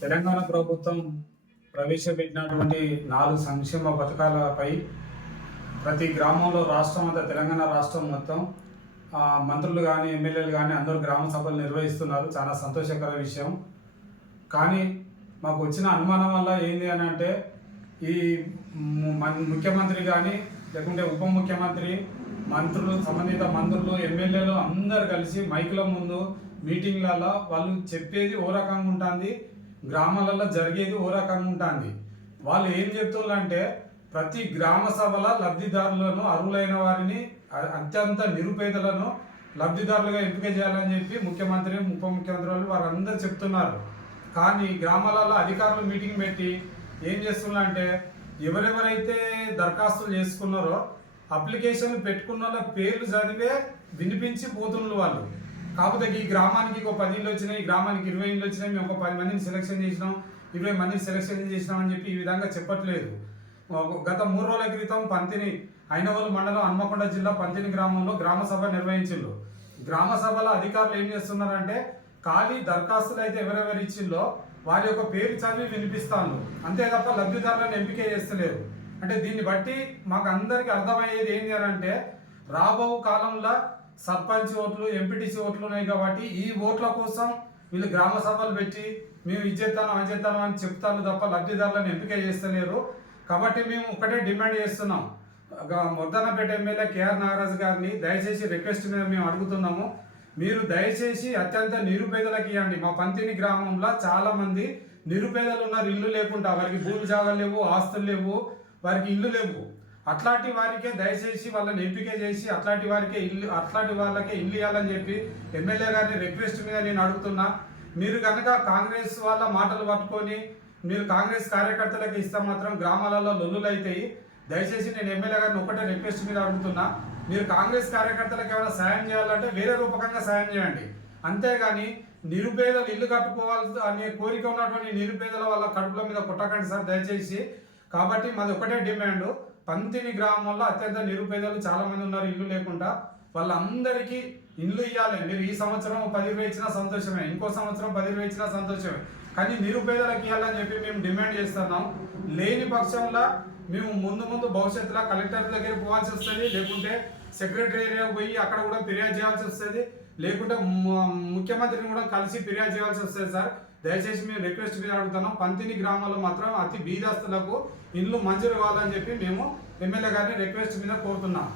తెలంగాణ ప్రభుత్వం ప్రవేశపెట్టినటువంటి 4 సంక్షేమ పథకాలపై ప్రతి గ్రామంలో రాష్ట్రం అంతా తెలంగాణ రాష్ట్రం మొత్తం మంత్రులు కానీ ఎమ్మెల్యేలు కానీ అందరూ గ్రామ సభలు నిర్వహిస్తున్నారు. చాలా సంతోషకర విషయం. కానీ మాకు వచ్చిన అనుమానం వల్ల ఏంది అని అంటే ఈ ముఖ్యమంత్రి కానీ లేకుంటే ఉప ముఖ్యమంత్రి మంత్రులు సంబంధిత మంత్రులు ఎమ్మెల్యేలు అందరు కలిసి మైకుల ముందు మీటింగ్లలో వాళ్ళు చెప్పేది ఓ రకంగా ఉంటుంది, గ్రామాలలో జరిగేది ఓ రకంగా ఉంటుంది. వాళ్ళు ఏం చెప్తున్నారంటే ప్రతి గ్రామ సభల లబ్ధిదారులను అర్హులైన వారిని అత్యంత నిరుపేదలను లబ్ధిదారులుగా ఎంపిక చేయాలని చెప్పి ముఖ్యమంత్రి ఉప ముఖ్యమంత్రి వాళ్ళు వారందరూ చెప్తున్నారు. కానీ గ్రామాలలో అధికారులు మీటింగ్ పెట్టి ఏం చేస్తున్నారంటే ఎవరెవరైతే దరఖాస్తులు చేసుకున్నారో అప్లికేషన్లు పెట్టుకున్న వాళ్ళ పేర్లు చదివే వినిపించి పోతున్నారు వాళ్ళు. కాకపోతే ఈ గ్రామానికి ఒక 10 ఇళ్ళు వచ్చినాయి, ఈ గ్రామానికి 20 ఇళ్ళు వచ్చినాయి, మేము ఒక 10 మందిని సెలెక్షన్ చేసినాం, 20 మందిని సెలెక్షన్ చేసినాం అని చెప్పి ఈ విధంగా చెప్పట్లేదు. గత 3 రోజుల క్రితం పంతిని ఐనవోలు మండలం హన్మకొండ జిల్లా పంతిని గ్రామంలో గ్రామ సభ నిర్వహించిండ్రు. గ్రామ సభలో అధికారులు ఏం చేస్తున్నారంటే ఖాళీ దరఖాస్తులు అయితే ఎవరెవరు ఇచ్చిందో వారి యొక్క పేరు చదివి వినిపిస్తాను, అంతే తప్ప లబ్ధిదారులను ఎంపిక చేస్తలేరు. అంటే దీన్ని బట్టి మాకు అందరికీ అర్థమయ్యేది ఏంటి అని అంటే రాబో కాలంలో సర్పంచ్ ఓట్లు ఎంపీటీసీ ఓట్లు ఉన్నాయి కాబట్టి ఈ ఓట్ల కోసం వీళ్ళు గ్రామ సభలు పెట్టి మేము ఇచ్చేస్తాను అచేస్తాను అని చెప్తాను తప్ప లబ్ధిదారులను ఎంపిక చేస్తలేరు. కాబట్టి మేము ఒకటే డిమాండ్ చేస్తున్నాం, మొద్దన్నపేట ఎమ్మెల్యే కేఆర్ నాగరాజు గారిని దయచేసి రిక్వెస్ట్ మీద మేము అడుగుతున్నాము, మీరు దయచేసి అత్యంత నిరుపేదలకు ఇవ్వండి. మా పంతిని గ్రామంలో చాలా మంది నిరుపేదలు ఉన్నారు, ఇల్లు లేకుండా, వారికి భూమి జాగాలు లేవు, ఆస్తులు లేవు, వారికి ఇల్లు లేవు. అట్లాంటి వారికే దయచేసి వాళ్ళని ఎంపిక చేసి అట్లాంటి వాళ్ళకే ఇల్లు ఇవ్వాలని చెప్పి ఎమ్మెల్యే గారిని రిక్వెస్ట్ మీద నేను అడుగుతున్నా. మీరు కనుక కాంగ్రెస్ వాళ్ళ మాటలు పట్టుకొని మీరు కాంగ్రెస్ కార్యకర్తలకు ఇస్తే మాత్రం గ్రామాలలో లొల్లులు అవుతాయి. దయచేసి నేను ఎమ్మెల్యే గారిని ఒకటే రిక్వెస్ట్ మీద అడుగుతున్నా, మీరు కాంగ్రెస్ కార్యకర్తలకు ఏమైనా సాయం చేయాలంటే వేరే రూపకంగా సాయం చేయండి, అంతేగాని నిరుపేదలు ఇల్లు కట్టుకోవాలి అనే కోరిక ఉన్నటువంటి నిరుపేదల వాళ్ళ కడుపుల మీద కొట్టకండి సార్ దయచేసి. కాబట్టి మాది ఒకటే డిమాండ్, పంతిని గ్రామంలో అత్యంత నిరుపేదలు చాలా మంది ఉన్నారు ఇల్లు లేకుండా, వాళ్ళందరికీ ఇల్లు ఇవ్వాలి. మీరు ఈ సంవత్సరం 10,000 ఇచ్చినా సంతోషమే, ఇంకో సంవత్సరం 10,000 ఇచ్చినా సంతోషమే, కానీ నిరుపేదలకు ఇవ్వాలని చెప్పి మేము డిమాండ్ చేస్తున్నాం. లేని పక్షంలో మేము ముందు భవిష్యత్తులో కలెక్టర్ దగ్గర పోవాల్సి వస్తుంది, లేకుంటే సెక్రటేరియట్ పోయి అక్కడ కూడా ఫిర్యాదు చేయాల్సి వస్తుంది, లేకుంటే ముఖ్యమంత్రిని కూడా కలిసి ఫిర్యాదు చేయాల్సి వస్తుంది సార్. దయచేసి మేము రిక్వెస్ట్ మీద అడుగుతున్నాం, పంతిని గ్రామాల్లో మాత్రం అతి బీదస్తులకు ఇల్లు మంజూరు కావాలని చెప్పి మేము ఎమ్మెల్యే గారిని రిక్వెస్ట్ మీద కోరుతున్నాం.